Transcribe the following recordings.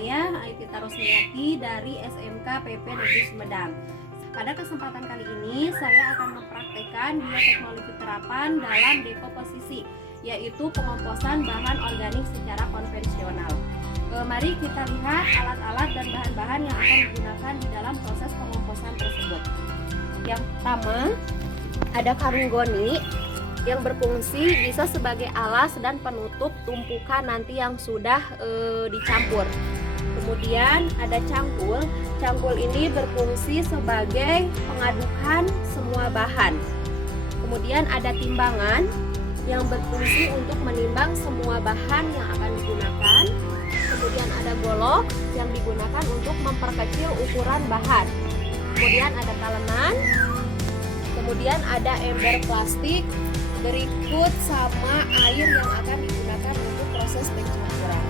saya Ayu Rosmiati dari SMK PP Negeri Sumedang. Pada kesempatan kali ini saya akan mempraktekkan bioteknologi terapan dalam dekomposisi, yaitu pengomposan bahan organik secara konvensional. Mari kita lihat alat-alat dan bahan-bahan yang akan digunakan di dalam proses pengomposan tersebut. Yang pertama, ada karung goni yang berfungsi bisa sebagai alas dan penutup tumpukan nanti yang sudah dicampur. Kemudian ada cangkul. Cangkul ini berfungsi sebagai pengadukan semua bahan. Kemudian ada timbangan yang berfungsi untuk menimbang semua bahan yang akan digunakan. Kemudian ada golok yang digunakan untuk memperkecil ukuran bahan. Kemudian ada talenan. Kemudian ada ember plastik, berikut sama air yang akan digunakan untuk proses pencampuran.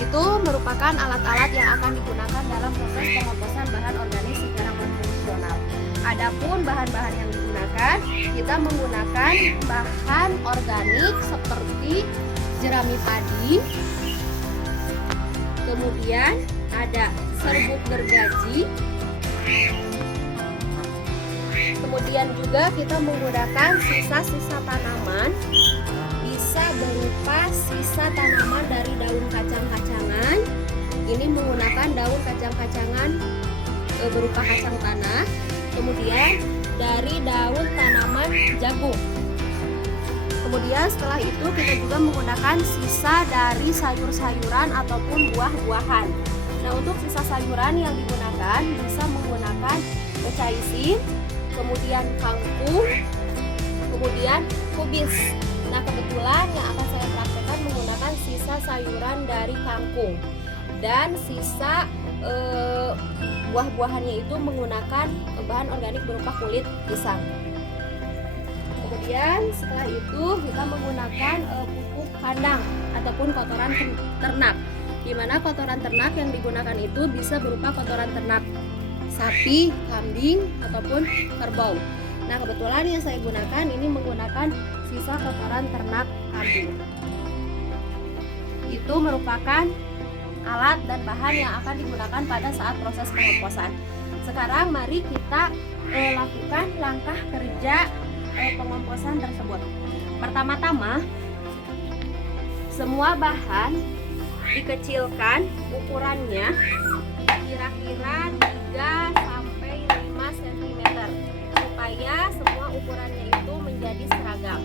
Itu merupakan alat-alat yang akan digunakan dalam proses pengomposan bahan organik secara konvensional. Adapun bahan-bahan yang digunakan, kita menggunakan bahan organik seperti jerami padi, kemudian ada serbuk gergaji. Kemudian juga kita menggunakan sisa-sisa tanaman, bisa berupa sisa tanaman dari daun kacang-kacangan. Ini menggunakan daun kacang-kacangan berupa kacang tanah. Kemudian dari daun tanaman jagung. Kemudian setelah itu kita juga menggunakan sisa dari sayur-sayuran ataupun buah-buahan. Nah, untuk sisa sayuran yang digunakan bisa menggunakan capcay, kemudian kangkung, kemudian kubis. Nah, kebetulan yang akan saya praktekkan menggunakan sisa sayuran dari kangkung, dan sisa buah-buahannya itu menggunakan bahan organik berupa kulit pisang. Kemudian setelah itu kita menggunakan pupuk kandang ataupun kotoran ternak, di mana kotoran ternak yang digunakan itu bisa berupa kotoran ternak sapi, kambing, ataupun kerbau. Nah, kebetulan yang saya gunakan ini menggunakan sisa kotoran ternak kambing. Itu merupakan alat dan bahan yang akan digunakan pada saat proses pengomposan. Sekarang mari kita lakukan langkah kerja pengomposan tersebut. Pertama-tama, semua bahan dikecilkan ukurannya kira-kira 3 sampai 5 cm supaya semua ukurannya itu menjadi seragam.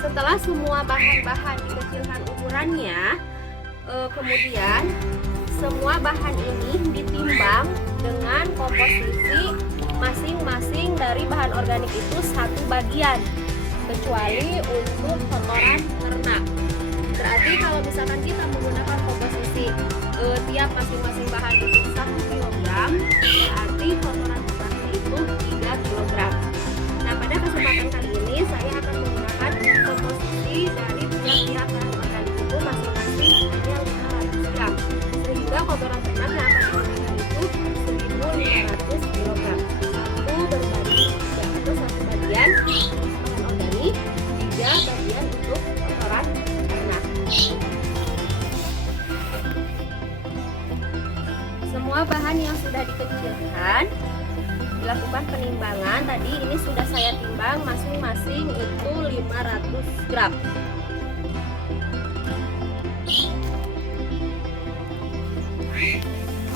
Setelah semua bahan-bahan dikecilkan ukurannya, kemudian semua bahan ini ditimbang dengan komposisi masing-masing dari bahan organik itu 1 bagian, kecuali untuk kotoran ternak. Berarti kalau misalkan kita menggunakan komposisi tiap masing-masing bahan itu 1 kg, berarti kotoran ternaknya itu 3 kg. Nah, pada kesempatan kali ini saya akan menggunakan komposisi dari tiap bahan organik itu masing-masing hanya 500 gram, sehingga kotoran ternak yang akan digunakan itu 1.500 kg. Satu berbanding 3 atau 1 bagian bahan organik, 3 bagian untuk kotoran ternak. Semua bahan yang sudah dikecilkan dilakukan penimbangan. Tadi ini sudah saya timbang masing-masing itu 500 gram.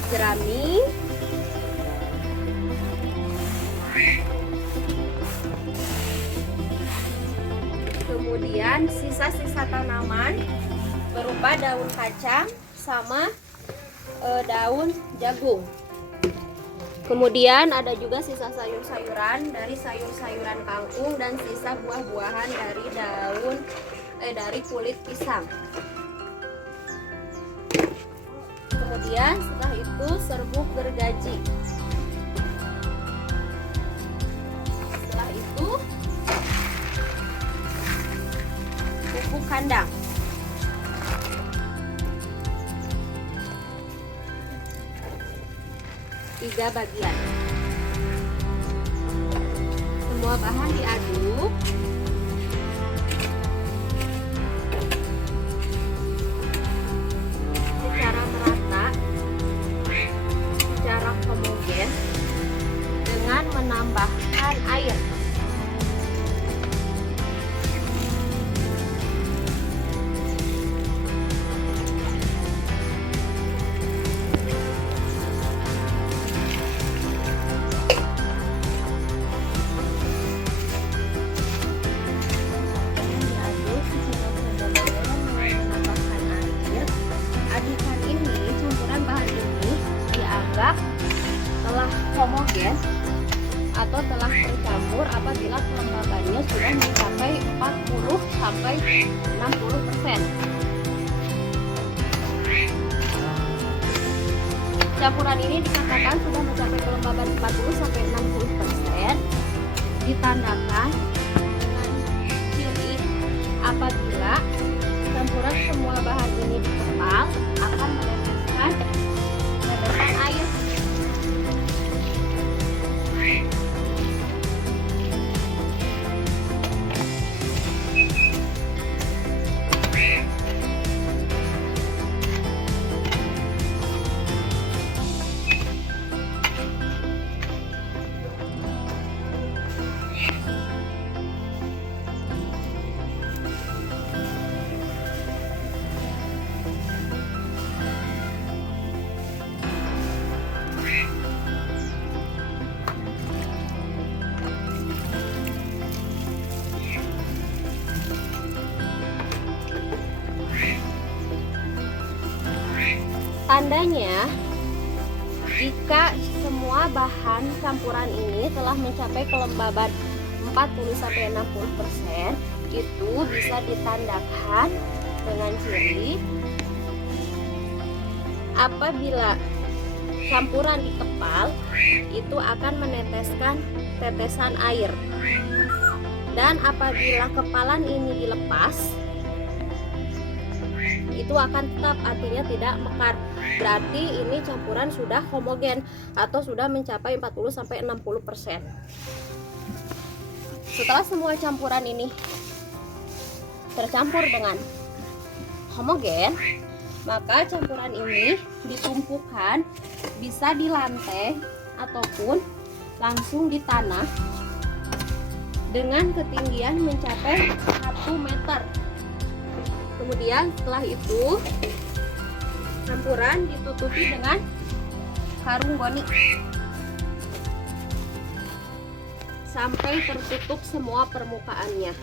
Jerami, kemudian sisa-sisa tanaman berupa daun kacang sama daun jagung. Kemudian ada juga sisa sayur-sayuran dari sayur-sayuran kangkung dan sisa buah-buahan dari dari kulit pisang. Kemudian setelah itu serbuk gergaji. Setelah itu pupuk kandang. 3 bagian. Semua bahan diaduk. Secara merata, secara homogen dengan menambahkan air. Telah homogen atau telah tercampur apabila kelembabannya sudah mencapai 40 sampai 60%. Campuran ini dikatakan sudah mencapai kelembaban 40 sampai 60%, ditandakan dengan ciri apabila campuran semua bahan ini dikepal akan meneteskan tetesan air. Tandanya, jika semua bahan campuran ini telah mencapai kelembaban 40-60%, itu bisa ditandakan dengan ciri apabila campuran dikepal, itu akan meneteskan tetesan air. Dan apabila kepalan ini dilepas, itu akan tetap, artinya tidak mekar. Berarti ini campuran sudah homogen atau sudah mencapai 40-60%. Setelah semua campuran ini tercampur dengan homogen, maka campuran ini ditumpukan bisa di lantai ataupun langsung di tanah dengan ketinggian mencapai 1 meter. Kemudian setelah itu campuran ditutupi dengan karung goni sampai tertutup semua permukaannya.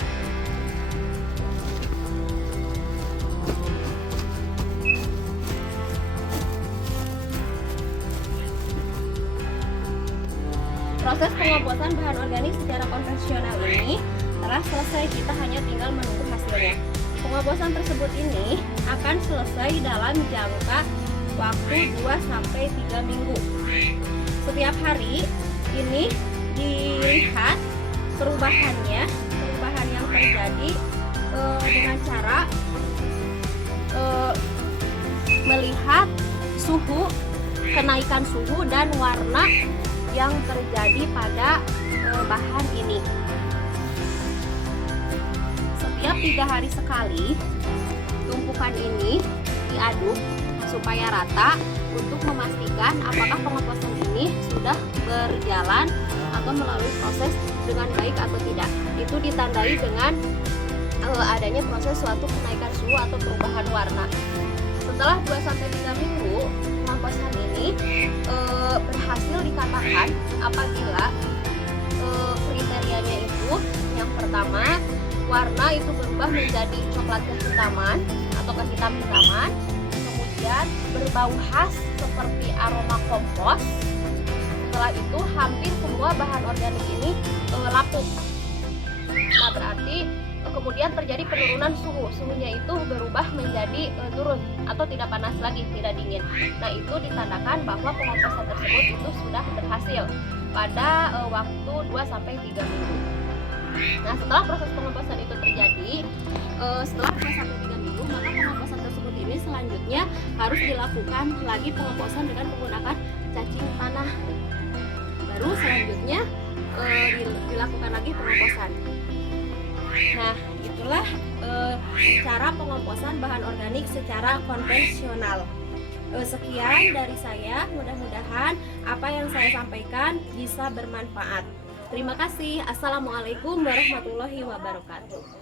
Proses pengomposan bahan organik secara konvensional ini telah selesai, kita hanya tinggal menunggu hasilnya. Pengomposan tersebut ini akan selesai dalam jangka waktu 2-3 minggu. Setiap hari ini dilihat perubahan yang terjadi dengan cara melihat suhu, kenaikan suhu dan warna yang terjadi pada bahan ini. Setiap 3 hari sekali tumpukan ini diaduk supaya rata untuk memastikan apakah pengomposan ini sudah berjalan atau melalui proses dengan baik atau tidak. Itu ditandai dengan adanya proses suatu kenaikan suhu atau perubahan warna. Setelah 2-3 minggu pengomposan ini berhasil dikatakan apabila kriterianya itu yang pertama, warna itu berubah menjadi coklat kehitaman atau kehitam-hitaman, kemudian berbau khas seperti aroma kompos. Setelah itu hampir semua bahan organik ini lapuk. Nah, berarti kemudian terjadi penurunan suhu. Suhunya itu berubah menjadi turun atau tidak panas lagi, tidak dingin. Nah, itu ditandakan bahwa pengomposan tersebut itu sudah berhasil pada waktu 2-3 minggu. Nah, setelah proses pengomposan itu terjadi, setelah 2-3 minggu, maka pengomposan tersebut ini selanjutnya harus dilakukan lagi pengomposan dengan menggunakan cacing tanah. Baru selanjutnya dilakukan lagi pengomposan. Nah, itulah cara pengomposan bahan organik secara konvensional. Sekian dari saya, mudah-mudahan apa yang saya sampaikan bisa bermanfaat. Terima kasih. Assalamualaikum warahmatullahi wabarakatuh.